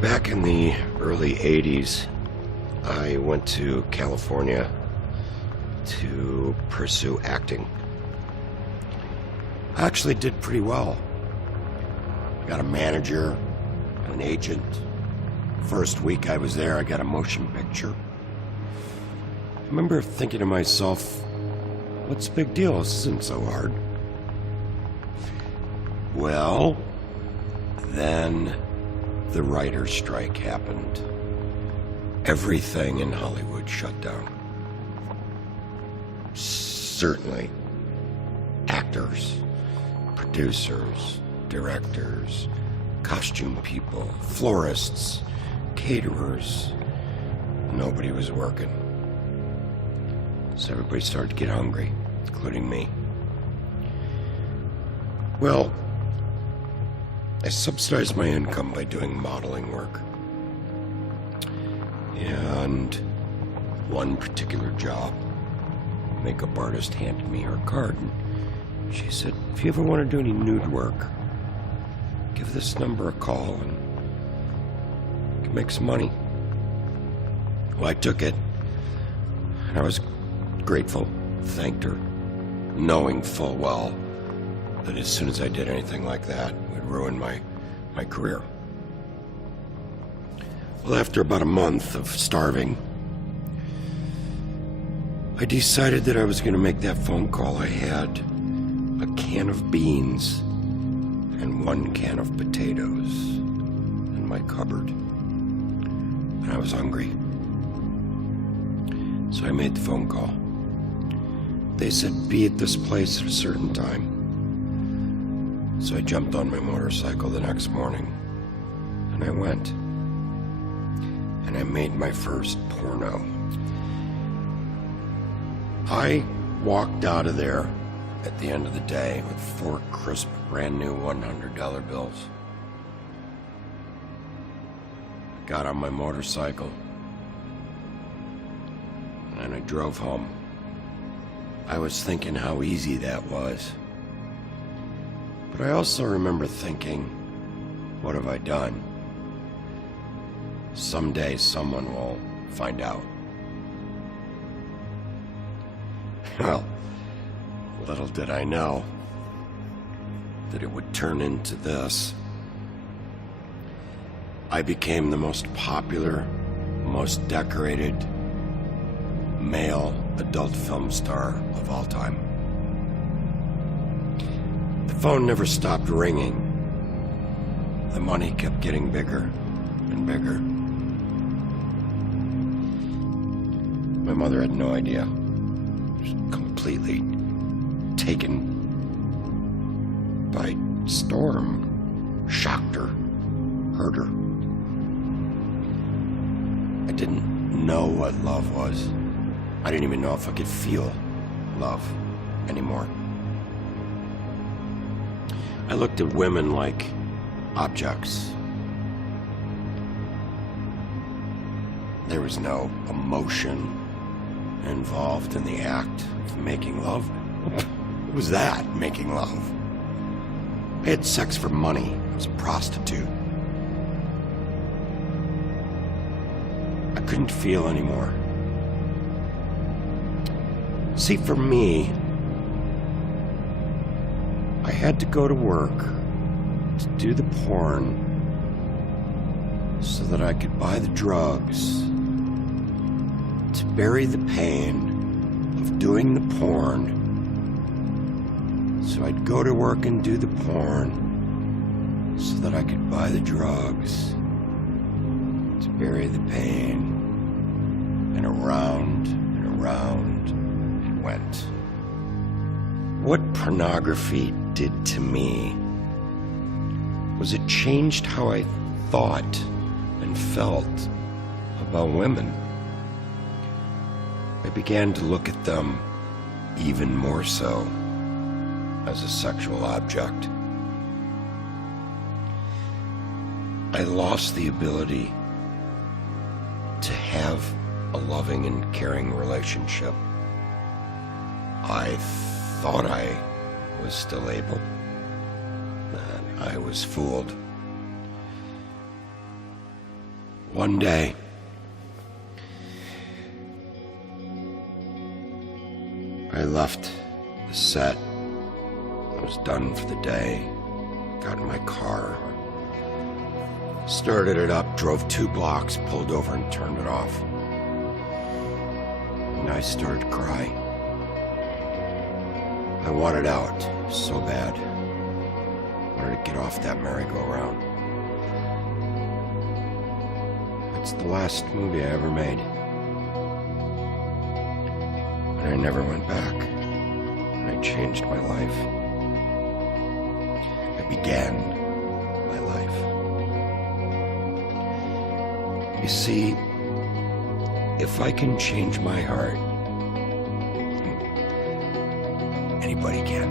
Back in the early 80s, I went to California to pursue acting. I actually did pretty well. I got a manager, an agent. First week I was there, I got a motion picture. I remember thinking to myself, what's the big deal? This isn't so hard. Well, then the writer's strike happened. Everything in Hollywood shut down. Certainly, actors, producers, directors, costume people, florists, caterers. Nobody was working. So everybody started to get hungry, including me. Well, I subsidized my income by doing modeling work. And one particular job, makeup artist handed me her card and she said, if you ever want to do any nude work, give this number a call and you can make some money. Well, I took it and I was grateful, thanked her, knowing full well that as soon as I did anything like that, it would ruin my career. Well, after about a month of starving, I decided that I was going to make that phone call. I had a can of beans and one can of potatoes in my cupboard, and I was hungry. So I made the phone call. They said, be at this place at a certain time. So I jumped on my motorcycle the next morning, and I went. And I made my first porno. I walked out of there at the end of the day with 4 crisp, brand new $100 bills. I got on my motorcycle, and I drove home. I was thinking how easy that was. But I also remember thinking, what have I done? Someday someone will find out. Well, little did I know that it would turn into this. I became the most popular, most decorated male adult film star of all time. The phone never stopped ringing. The money kept getting bigger and bigger. My mother had no idea. She was completely taken by storm. Shocked her. Hurt her. I didn't know what love was. I didn't even know if I could feel love anymore. I looked at women like objects. There was no emotion involved in the act of making love. What was that, making love? I had sex for money. I was a prostitute. I couldn't feel anymore. See, for me, I had to go to work to do the porn so that I could buy the drugs to bury the pain of doing the porn. So I'd go to work and do the porn so that I could buy the drugs to bury the pain. And around it went. What pornography did to me was it changed how I thought and felt about women. I began to look at them even more so as a sexual object. I lost the ability to have a loving and caring relationship. I thought I was still able, and I was fooled. one day, I left the set. I was done for the day. Got in my car. Started it up, drove 2 blocks, pulled over and turned it off. And I started to cry. I wanted out so bad. I wanted to get off that merry-go-round. It's the last movie I ever made. And I never went back. And I changed my life. I began my life. You see, if I can change my heart, anybody can.